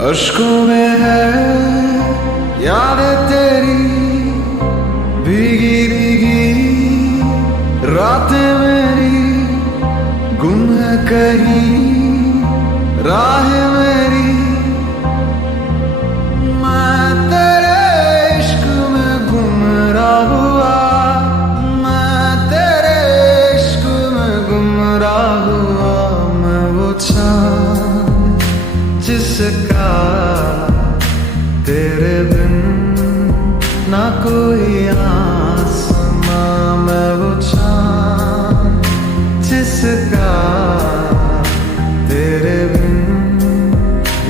अश्कों में है यादें तेरी भीगी भीगी रातें मेरी गुम है कहीं राह मेरी। मैं तेरे इश्क में गुमराह हुआ, मैं तेरे इश्क में गुमराह हुआ। मैं वो चाँद जिसका तेरे बिन ना कोई आसमां। मैं वो चाँद जिसका तेरे बिन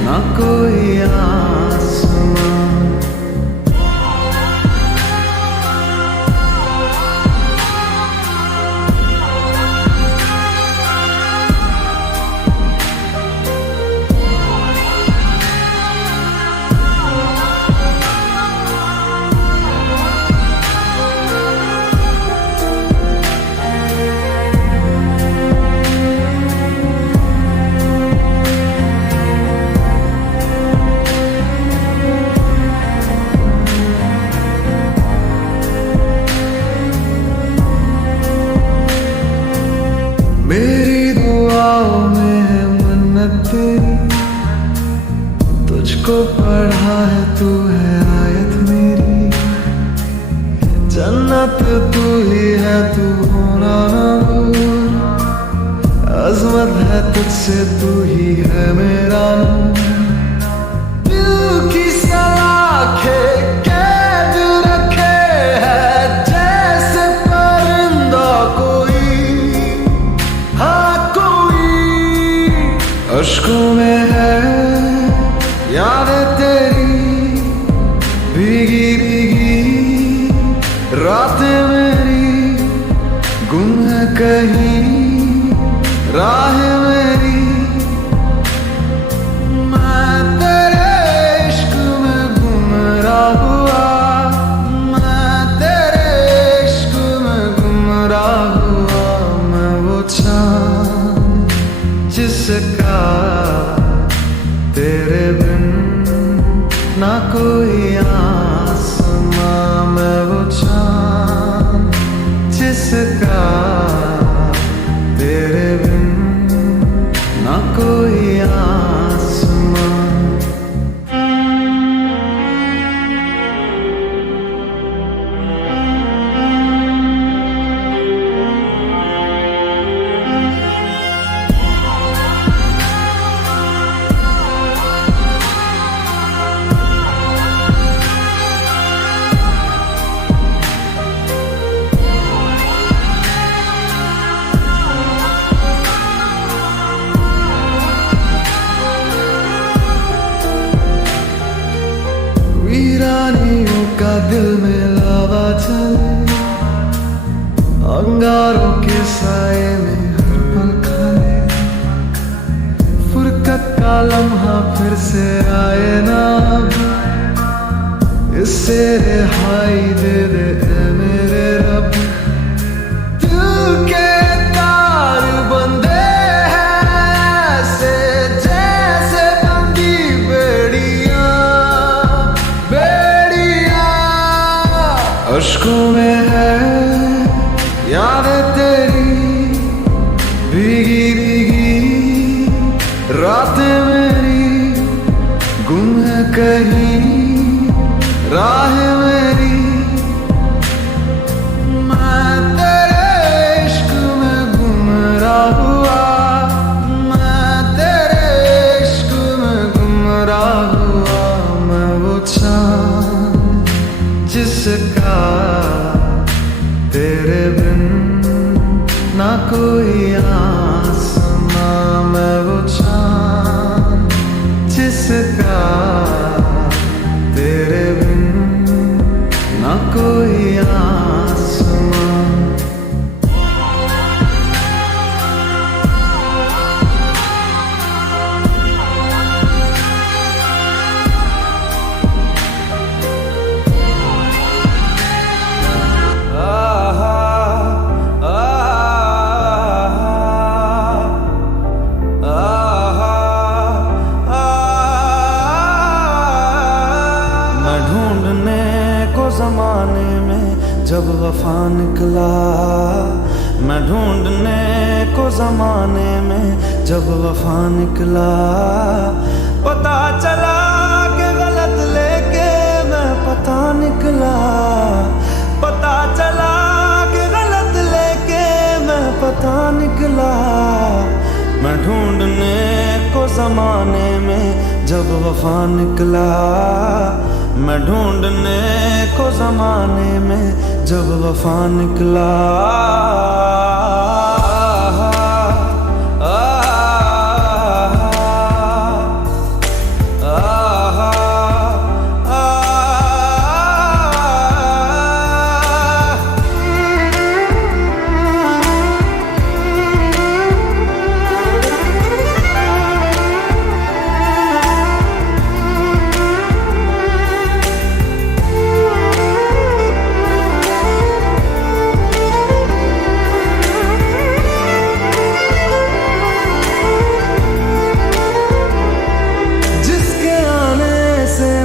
ना कोई आसमां। मेरी दुआओं में है मन्नत तेरी, तुझको पढ़ा है तू है आयत मेरी। जन्नत तू ही है तू होना ना दूर, अज़मत है तुझसे तू ही है मेरा नूर। दिल की सलाखें कैद रखे है जैसे परिंदा कोई, हाँ कोई। अश्कों में है यादें तेरी भीगी भीगी रातें मेरी गुम है कहीं राह मेरी। मैं तेरे इश्क में गुमराह हुआ, मैं तेरे इश्क में गुमराह हुआ। मैं वो चाँद जिसका तेरे बिन ना कोई आसमां। मैं वो चाँद जिसका तेरे बिन ना कोई आसमां। वीरानियों का दिल में लावा चले, अंगारों के साए में हर पल खाए। फुरकत का लम्हा फिर से आए ना, इससे रिहाई दे दे ऐ मेरे रब। दिल के तार बंधे हैं ऐसे जैसे बंदी बेड़ियां, अश्कों में है यादें तेरी भीगी भीगी रातें मेरी गुम है कहीं राह मेरी। मैं तेरे इश्क में गुमराह हुआ, मैं तेरे इश्क में गुमराह हुआ। मैं वो चाँद जिसका तेरे बिन ना कोई आसमां। मैं वो चाँद जिसका तेरे बिन ना कोई आसमां। जब वफा निकला, मैं ढूंढने को जमाने में जब वफा निकला। पता चला कि गलत लेके मैं पता निकला, पता चला कि गलत लेके मैं पता निकला। मैं ढूंढने को जमाने में जब वफा निकला, मैं ढूंढने को जमाने में जब वफा निकला।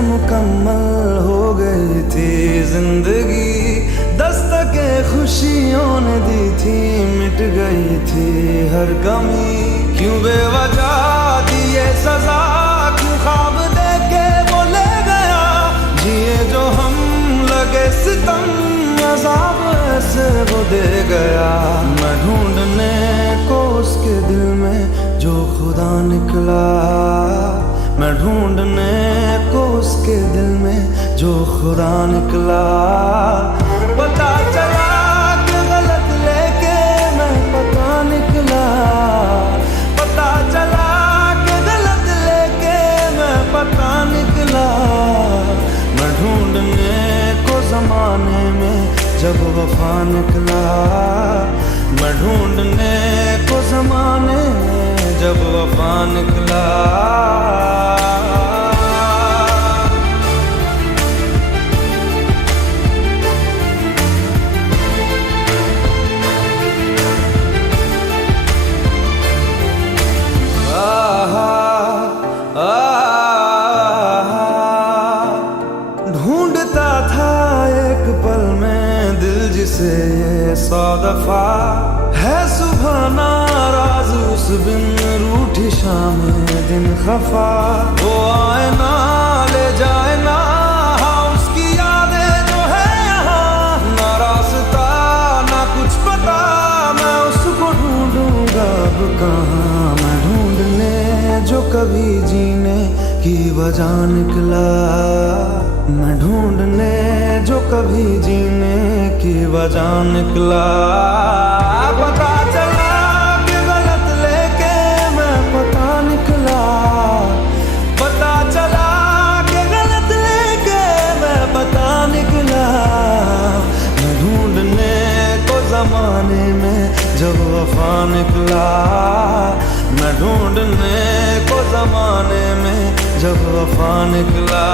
मुकम्मल हो गई थी जिंदगी, दस्तके खुशियों ने दी थी, मिट गई थी हर कमी। क्यों बेवजह दिए सजा, क्यों ख्वाब देके वो ले गया, जिए जो हम लगे सितम, अज़ाब ऐसे वो दे गया। मैं ढूंढने को उसके दिल में जो खुदा निकला, मैं ढूंढने को उसके दिल में जो खुदा निकला। पता चला कि गलत लेके मैं पता निकला, पता चला कि गलत लेके मैं पता निकला। मैं ढूंढने को जमाने में जब वफा निकला, मैं ढूंढने को जमाने में जब वफा निकला। ढूंढता था एक पल में दिल जिसे ये 100 दफा, है सुबह नाराज उस बिन रूठी शाम दिन खफा। वो आए ना ले जाए ना, हाँ उसकी यादें जो है यहाँ, ना रास्ता ना कुछ पता, मैं उसको ढूंढूंगा अब कहाँ। मैं ढूंढने जो कभी जीने की वजह निकला, मैं ढूंढने जो कभी जीने की वजह निकला। पता चला कि गलत लेके मैं पता निकला, पता चला कि गलत लेके मैं पता निकला। मैं ढूंढने को जमाने में जब वफा निकला, मैं ढूंढने को जमाने में जब वफा निकला।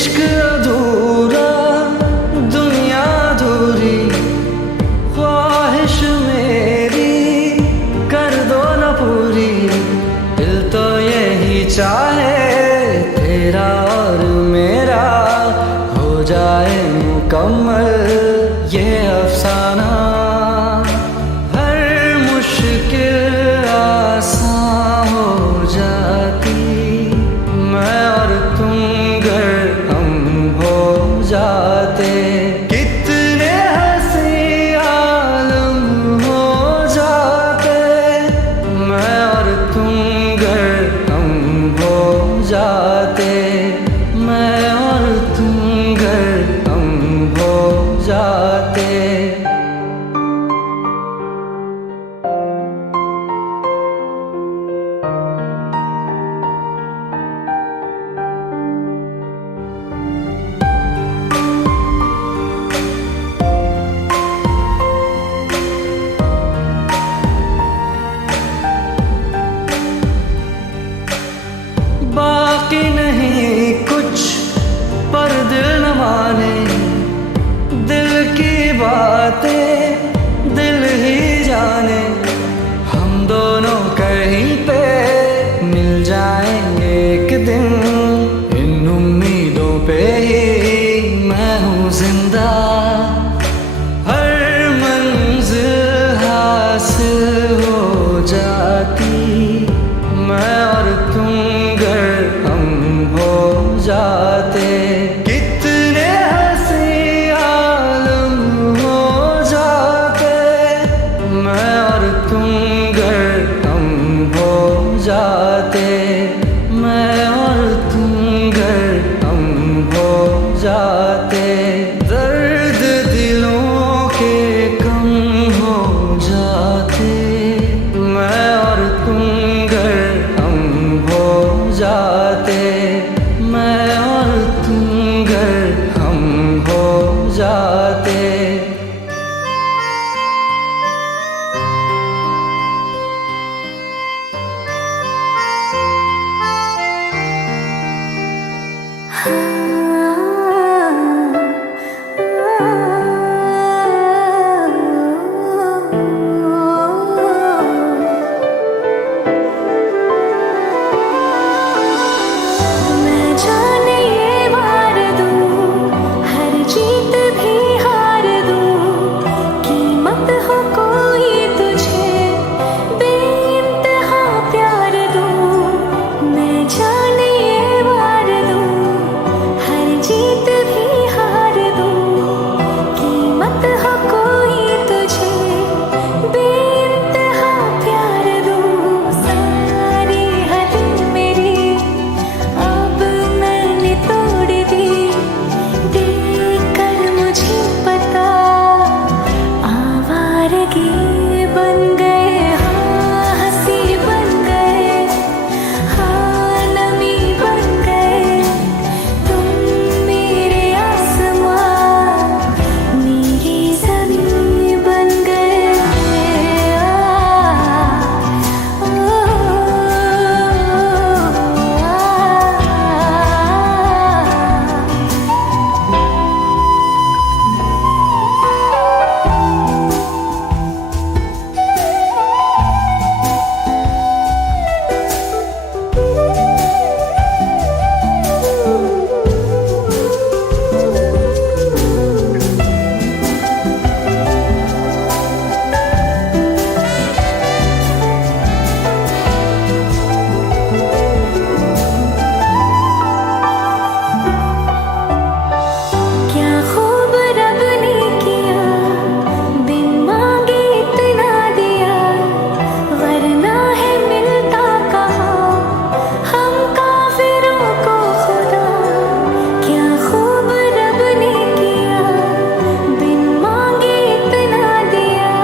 इश्क अधूरा दुनिया अधूरी, ख्वाहिश मेरी कर दो न पूरी। दिल तो यही चाहे तेरा और मेरा हो जाए मुकम्मल ये अफसाना। हर मुश्किल आसान हो जाती मैं और तुम गर हम हो जाते। कितने हंसी आलम हो जाते मैं और तुम गर हम हो जाते। मैं और तुम गर हम हो जाते। बाकी नहीं कुछ पर दिल न माने, दिल की बातें दिल ही जाने। हम दोनों कहीं पे मिल जाएंगे एक दिन, इन उम्मीदों पे ही मैं हूँ जिंदा। हर मंजिल हासिल हो जाती मैं और तुम गर हम हो जाते। कितने हंसी आलम हो जाते मैं और तुम गर हम हो जाते। मैं और तुम गर हम हो जाते। दर्द दिलों के कम हो जाते मैं और तुम गर हम हो जाते। मैं और तुम गर हम हो जाते। मैं जाने ये वार दूं, हर जीत भी हार दूं, कीमत हो कोई तुझे बेइंतहा प्यार दूं। मैं जाने ये वार दूं, हर जीत भी हार दूं, कीमत हो कोई तुझे बेइंतहा प्यार दूं। सारी हद मेरी अब मैंने तोड़ दी, देखकर मुझे पता आवारगी बन गए। हाँ हंसी बन गए, हाँ नमी बन गए, तुम मेरे आसमां मेरी ज़मीं बन गए। क्या खूब रब ने किया, बिन मांगे इतना दिया, वरना है मिलता कहाँ हम काफिरों को खुदा। क्या खूब रब ने किया, बिन मांगे इतना दिया,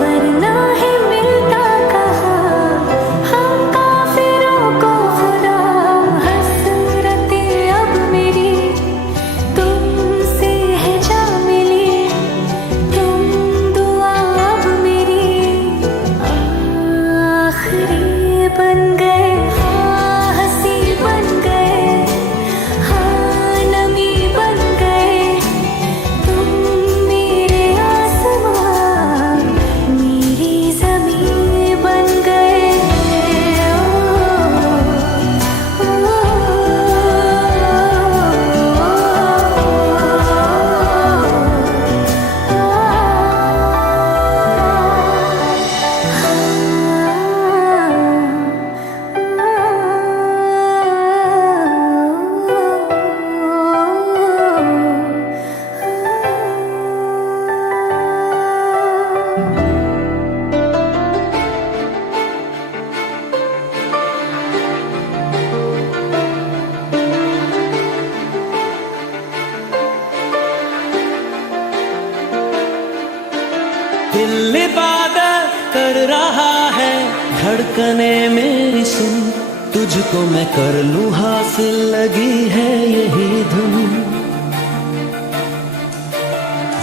वरना है मिलता कहाँ हम काफिरों को खुदा। हसरतें अब मेरी तुमसे है जा मिली, तुम दुआ अब मेरी आखिरी बन गए। हाँ हंसी बन गए, हाँ धड़कने मेरी सुन, तुझको मैं कर लूं हासिल, लगी है यही धुन।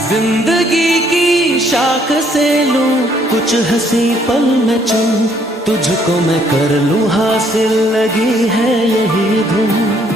जिंदगी की शाख से लूं कुछ हंसी पल में चुन, तुझको मैं कर लूं हासिल, लगी है यही धुन।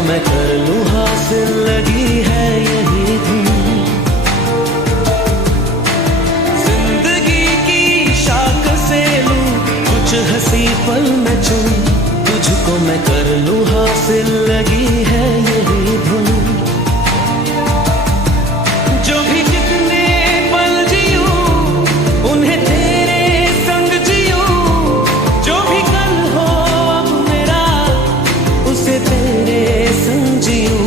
मैं कर लूं हासिल, लगी है यही धुन। जिंदगी की शाख से लूं कुछ हंसी पल में चुन, तुझको मैं कर लूं हासिल, लगी है यही धुन। जो भी जितने पल जियूं उन्हें तेरे संग जियूं, जो भी कल हो अब मेरा उसे तेरे संजियूं,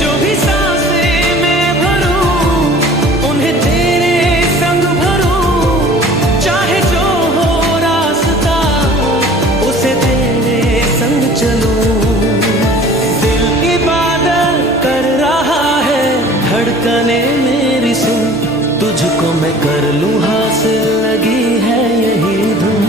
जो भी सांसें मैं भरूं उन्हें तेरे संग भरूं, चाहे जो हो रास्ता उसे तेरे संग चलूं। दिल इबादत कर रहा है, धड़कने मेरी सुन, तुझको मैं कर लूं हासिल, लगी है यही धुन।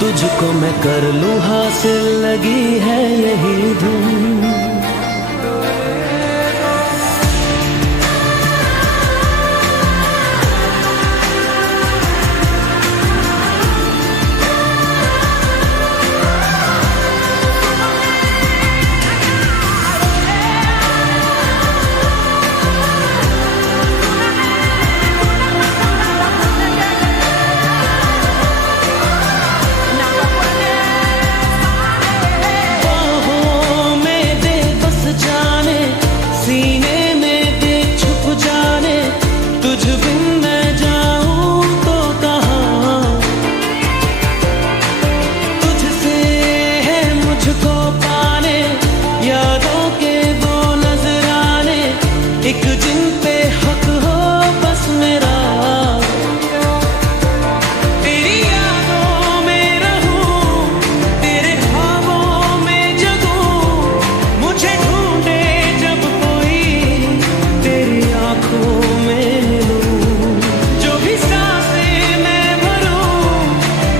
तुझको मैं कर लूं हासिल, लगी है यही धुन। एक जिन पे हक हो बस मेरा, तेरी यादों में रहूं, तेरे ख्वाबों में जगूं, मुझे ढूंढे जब कोई तेरी आंखों में मिलूं। जो भी सांसें मैं भरूं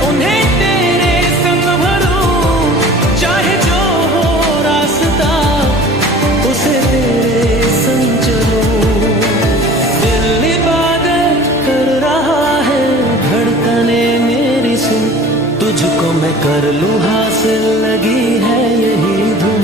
उन्हें तेरे संग भरूं, चाहे जो हो रास्ता उसे तेरे संग चलूं। दिल इबादत कर रहा है, धड़कने मेरी सुन, तुझको मैं कर लूं हासिल, लगी है यही धुन।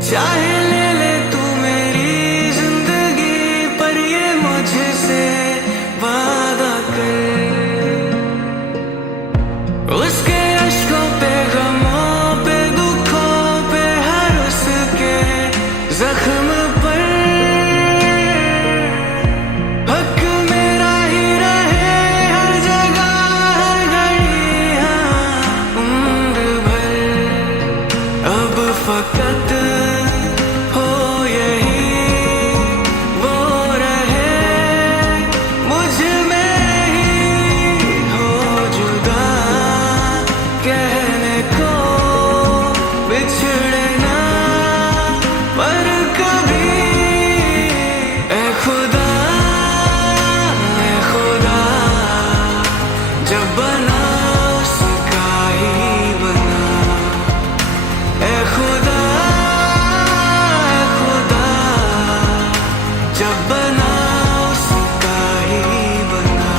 चाहे ले ले तू मेरी जिंदगी, पर ये मुझसे वादा कर। उसके अश्कों पे, गमों पे, दुखों पे, हर उसके जख्म पर हक मेरा ही रहे हर जगह, हर घड़ी, हाँ उम्र भर। अब फकत हो यही वो रहे, मुझ में ही हो जुदा, कहने को बिछड़े ना पर कभी। ए खुदा जब बना उसका ही बना। ए खुदा जब बना उसका ही बना।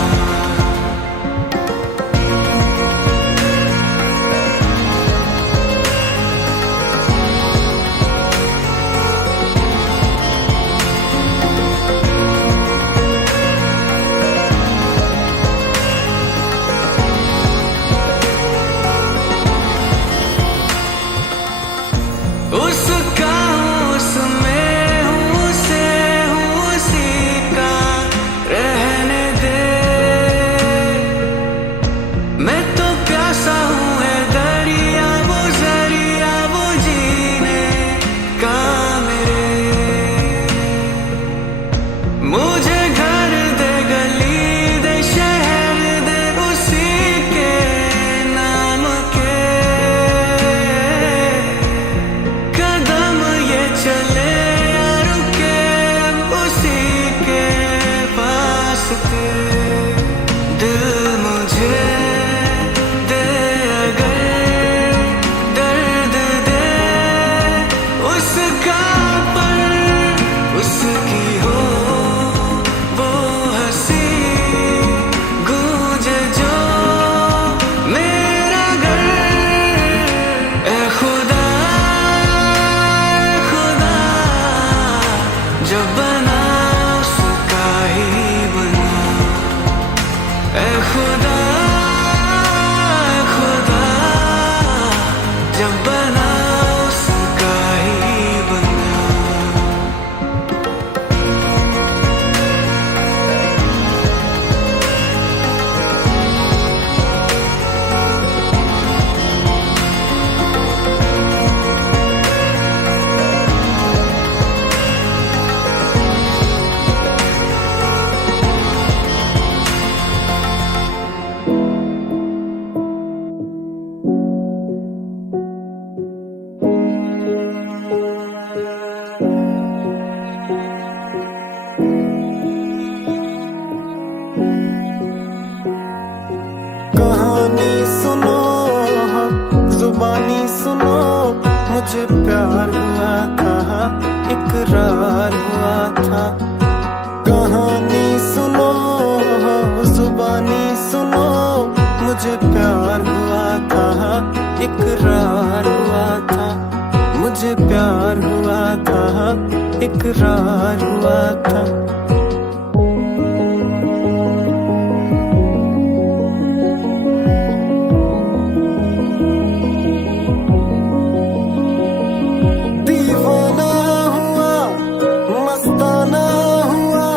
उसका हूँ, उसमें हूँ, उसे हूँ, उसी का रहने दे। मैं तो प्यासा हूँ, है दरिया वो जरिया, वो जीने का मेरे। मुझे घर दे, गली दे, शहर दे, उसी के नाम के। कदम ये चले या रुके, अब उसी के पास थे। दिल मुझे दे अगर दर्द दे उसका, पर उसकी हो वो हंसी, गूंजे जो मेरा घर। ए खुदा जब बना उसका ही बना। ए खुदा जब बना उसका ही बना। कहानी सुनो, जुबानी सुनो, मुझे प्यार हुआ था, इकरार हुआ था। कहानी सुनो, जुबानी सुनो, मुझे प्यार हुआ था, इकरार हुआ था। मुझे प्यार हुआ था, इकरार हुआ था। दीवाना हुआ, मस्ताना हुआ,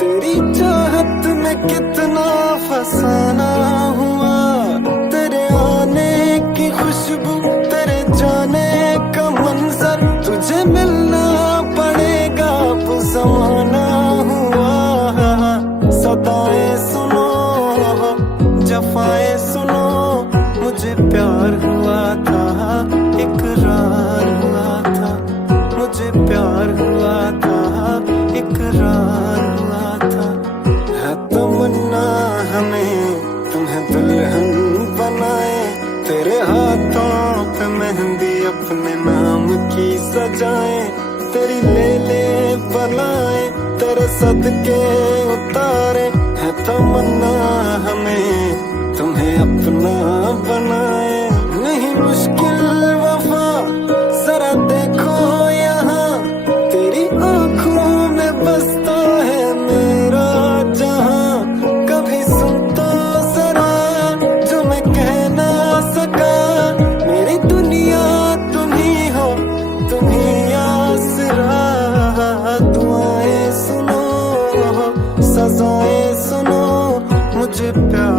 तेरी चाहत में कितना फसाना हुआ। तेरे आने की खुशबू, तेरे जाने का मंजर, तुझे मिलना पड़ेगा वो ज़माना हुआ। सदाएं सुनो, जफाएं सुनो, मुझे प्यार हुआ था, इकरार हुआ था। मुझे प्यार हुआ था, इकरार हुआ था। है तमन्ना हमें तुम्हें दुल्हन बनाए, तेरे हाथों पे मेहंदी अपने नाम की सजाए। तेरी ले ले बनाए, तेरे सदके उतारे। है तमन्ना हमें तुम्हें अपना बनाए। नहीं मुश्किल वफा, जरा देखो प्यार